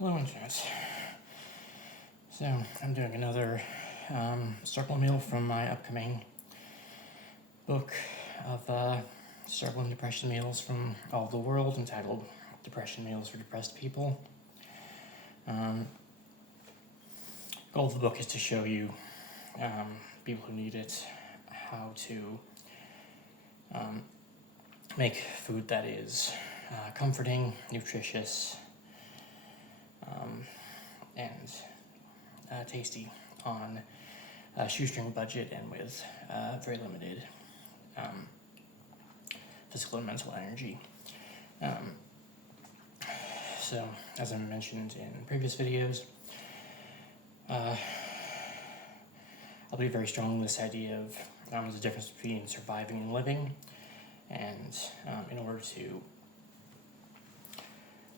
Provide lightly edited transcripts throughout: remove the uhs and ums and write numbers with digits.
Hello Internet. So I'm doing another circle meal from my upcoming book of circle and depression meals from all over the world entitled Depression Meals for Depressed People. Goal of the book is to show you people who need it how to make food that is comforting, nutritious, and tasty on a shoestring budget and with very limited physical and mental energy. So, as I mentioned in previous videos, I'll be very strong in this idea of there's a difference between surviving and living, and in order to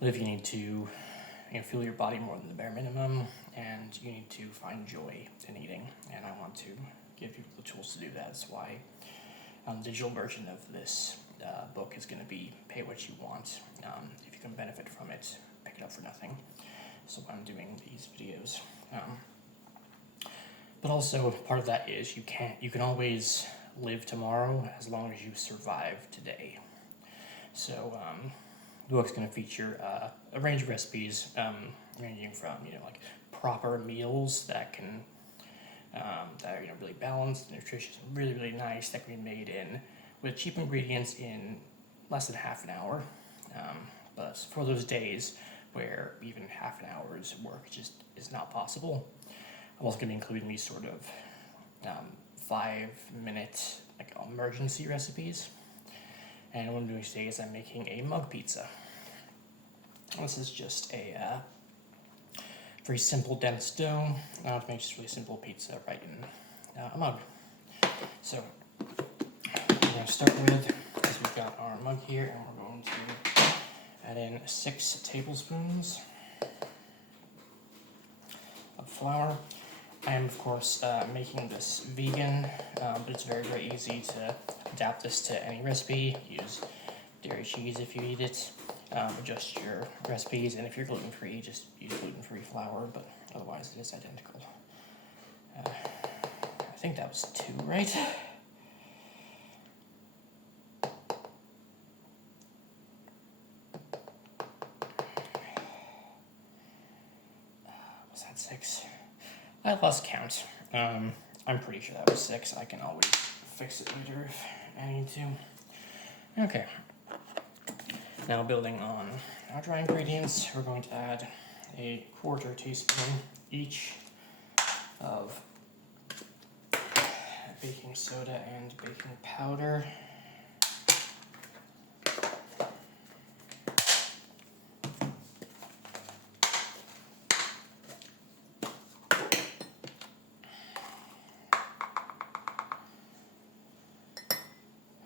live, you need to fuel your body more than the bare minimum, and you need to find joy in eating, and I want to give people the tools to do that. That's why the digital version of this book is going to be pay what you want. If you can benefit from it, pick it up for nothing. So I'm doing these videos. But also part of that is you can always live tomorrow as long as you survive today. So the book's going to feature a range of recipes, ranging from like proper meals that can that are really balanced, nutritious, really really nice, that can be made in with cheap ingredients in less than half an hour. But for those days where even half an hour's work just is not possible, I'm also going to be including these sort of 5-minute like emergency recipes. And what I'm doing today is I'm making a mug pizza. This is just a very simple dense dough to make just really simple pizza right in a mug. So we're going to start with, as we've got our mug here, and we're going to add in 6 tablespoons of flour. I am, of course, making this vegan, but it's very, very easy to adapt this to any recipe. Use dairy cheese if you eat it. Adjust your recipes, and if you're gluten-free, just use gluten-free flour, but otherwise it is identical. I think that was 2, right? Was that 6? I lost count. I'm pretty sure that was 6. I can always fix it later if I need to. Okay. Now building on our dry ingredients, we're going to add a 1/4 teaspoon each of baking soda and baking powder.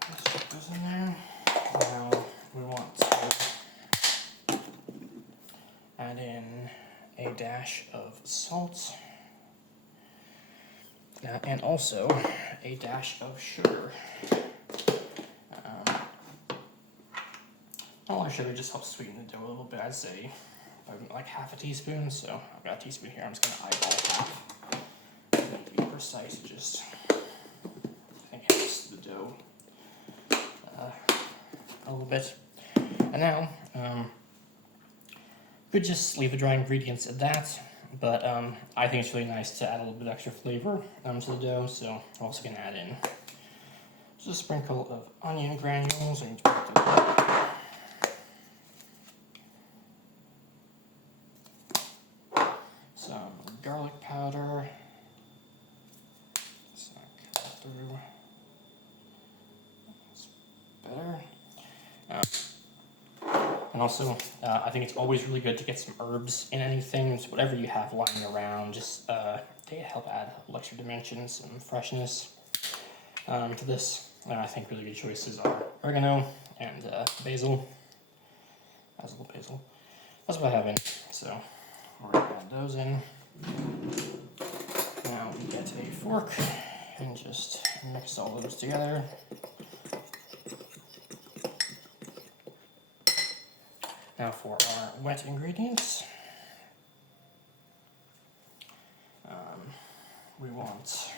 Let's put those in there. Now we want to add in a dash of salt, and also a dash of sugar. Not only sugar, just helps sweeten the dough a little bit. I'd say like half a teaspoon, so I've got a teaspoon here. I'm just going to eyeball half. To be precise, it just helps the dough a little bit. And now, could just leave the dry ingredients at that, but I think it's really nice to add a little bit extra flavor to the dough, so I'm also going to add in just a sprinkle of onion granules. Some garlic powder. Let's not cut through. That's better. And also, I think it's always really good to get some herbs in anything. So whatever you have lying around, just they help add a little extra dimension, some freshness to this. I think really good choices are oregano and basil. Basil. That's what I have in. So we're going to add those in. Now we get a fork and just mix all those together. Now for our wet ingredients, want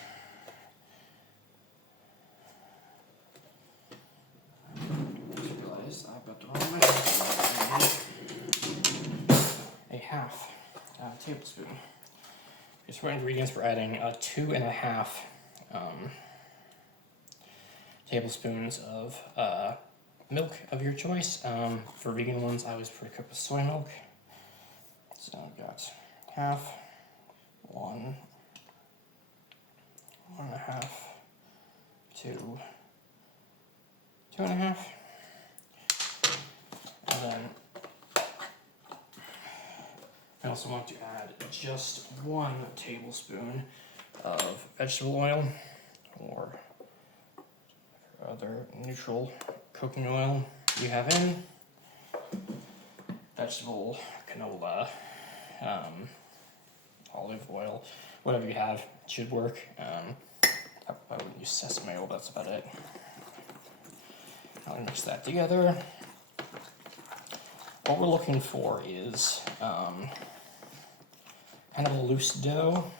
a half tablespoon. Just for ingredients, we're adding 2.5 tablespoons of milk of your choice. For vegan ones, I always prefer to cook with soy milk. So I've got half, 1.5, 2, 2.5, and then I also want to add just 1 tablespoon of vegetable oil or other neutral cooking oil you have in. Vegetable, canola, olive oil, whatever you have should work. I wouldn't use sesame oil, but that's about it. I'll mix that together. What we're looking for is kind of a loose dough,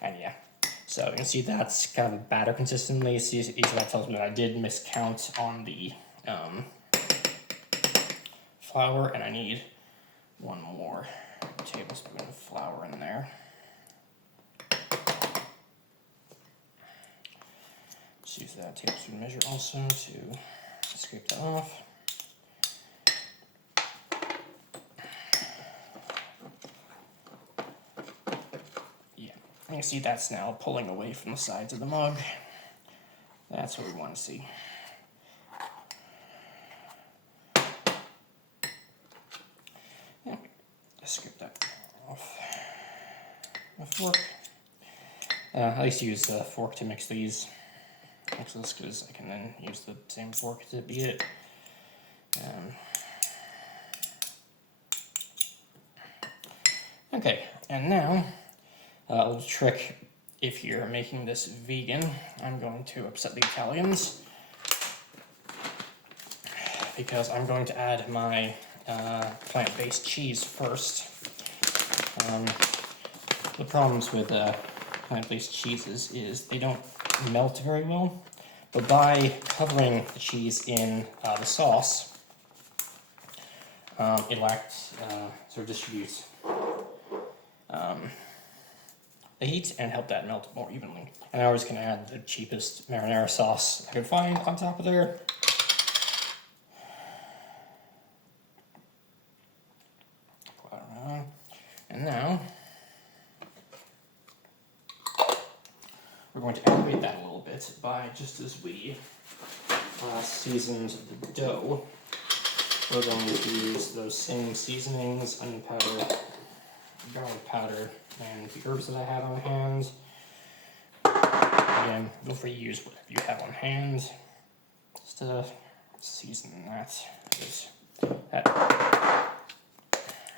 and yeah, so you can see that's kind of a batter consistently. See, that tells me that I did miscount on the flour, and I need 1 more tablespoon of flour in there. Just use that tablespoon measure also to scrape that off. Yeah, you can see that's now pulling away from the sides of the mug. That's what we want to see. Yeah, just scrape that off the fork. I used to use a fork to mix this because I can then use the same fork to beat it. Okay, and now a little trick if you're making this vegan. I'm going to upset the Italians because I'm going to add my plant-based cheese first. The problems with plant-based cheeses is they don't melt very well, but by covering the cheese in the sauce, it sort of distributes the heat and help that melt more evenly. And I was going to add the cheapest marinara sauce I could find on top of there. Put that around. And now we're going to elevate that a little bit by, just as we seasoned the dough, we're going to use those same seasonings, onion powder, garlic powder, and the herbs that I had on hand. Again, feel free to use whatever you have on hand just to season that.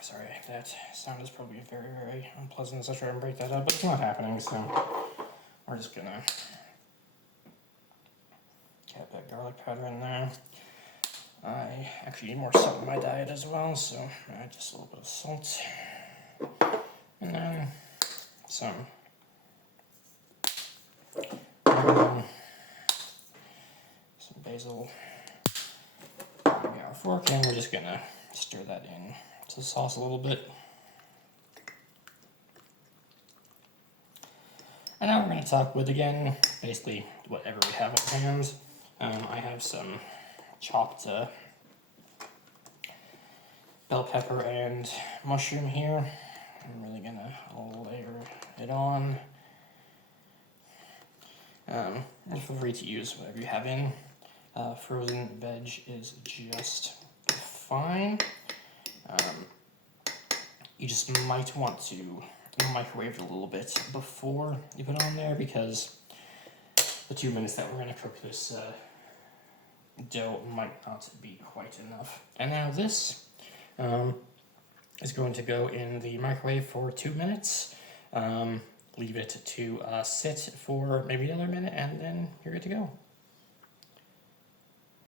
Sorry, that sound is probably very, very unpleasant as I try and break that up, but it's not happening, so we're just gonna get that garlic powder in there. I actually need more salt in my diet as well, so add just a little bit of salt. And then some basil. We got our fork, and we're just gonna stir that in to the sauce a little bit. And now we're going to top with, again, basically whatever we have at hand. I have some chopped bell pepper and mushroom here. I'm really going to layer it on. Feel free to use whatever you have in. Frozen veg is just fine. You just might want to microwave it a little bit before you put it on there, because the 2 minutes that we're going to cook this dough might not be quite enough. And now this is going to go in the microwave for 2 minutes. Leave it to sit for maybe another minute, and then you're good to go.